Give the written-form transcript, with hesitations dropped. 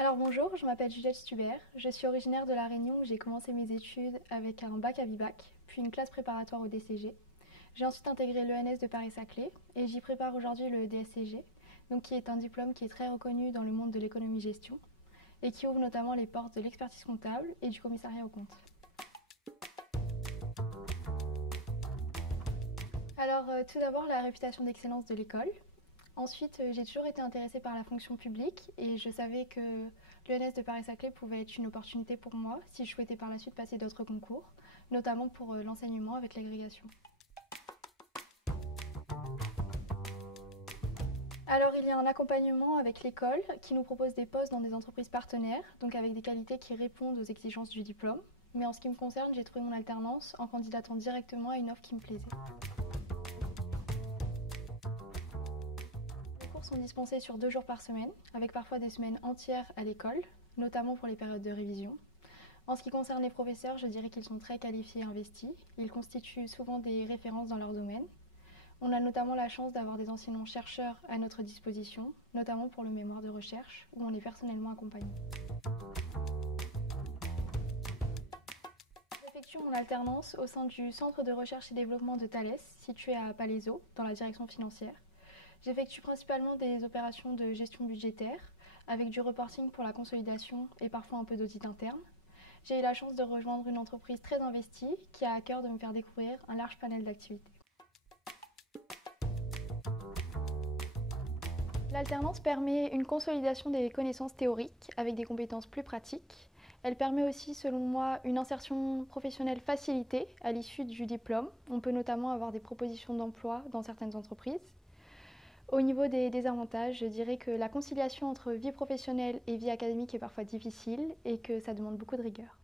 Alors bonjour, je m'appelle Juliette Stubert, je suis originaire de La Réunion où j'ai commencé mes études avec un bac à Vibac, puis une classe préparatoire au DCG. J'ai ensuite intégré l'ENS de Paris-Saclay et j'y prépare aujourd'hui le DSCG, donc qui est un diplôme qui est très reconnu dans le monde de l'économie-gestion et qui ouvre notamment les portes de l'expertise comptable et du commissariat aux comptes. Alors tout d'abord la réputation d'excellence de l'école. Ensuite, j'ai toujours été intéressée par la fonction publique et je savais que l'ENS de Paris-Saclay pouvait être une opportunité pour moi si je souhaitais par la suite passer d'autres concours, notamment pour l'enseignement avec l'agrégation. Alors, il y a un accompagnement avec l'école qui nous propose des postes dans des entreprises partenaires, donc avec des qualités qui répondent aux exigences du diplôme. Mais en ce qui me concerne, j'ai trouvé mon alternance en candidatant directement à une offre qui me plaisait. Les cours sont dispensés sur 2 jours par semaine, avec parfois des semaines entières à l'école, notamment pour les périodes de révision. En ce qui concerne les professeurs, je dirais qu'ils sont très qualifiés et investis. Ils constituent souvent des références dans leur domaine. On a notamment la chance d'avoir des enseignants-chercheurs à notre disposition, notamment pour le mémoire de recherche, où on est personnellement accompagné. J'effectue mon alternance au sein du Centre de recherche et développement de Thales, situé à Palaiseau, dans la direction financière. J'effectue principalement des opérations de gestion budgétaire, avec du reporting pour la consolidation et parfois un peu d'audit interne. J'ai eu la chance de rejoindre une entreprise très investie qui a à cœur de me faire découvrir un large panel d'activités. L'alternance permet une consolidation des connaissances théoriques avec des compétences plus pratiques. Elle permet aussi, selon moi, une insertion professionnelle facilitée à l'issue du diplôme. On peut notamment avoir des propositions d'emploi dans certaines entreprises. Au niveau des désavantages, je dirais que la conciliation entre vie professionnelle et vie académique est parfois difficile et que ça demande beaucoup de rigueur.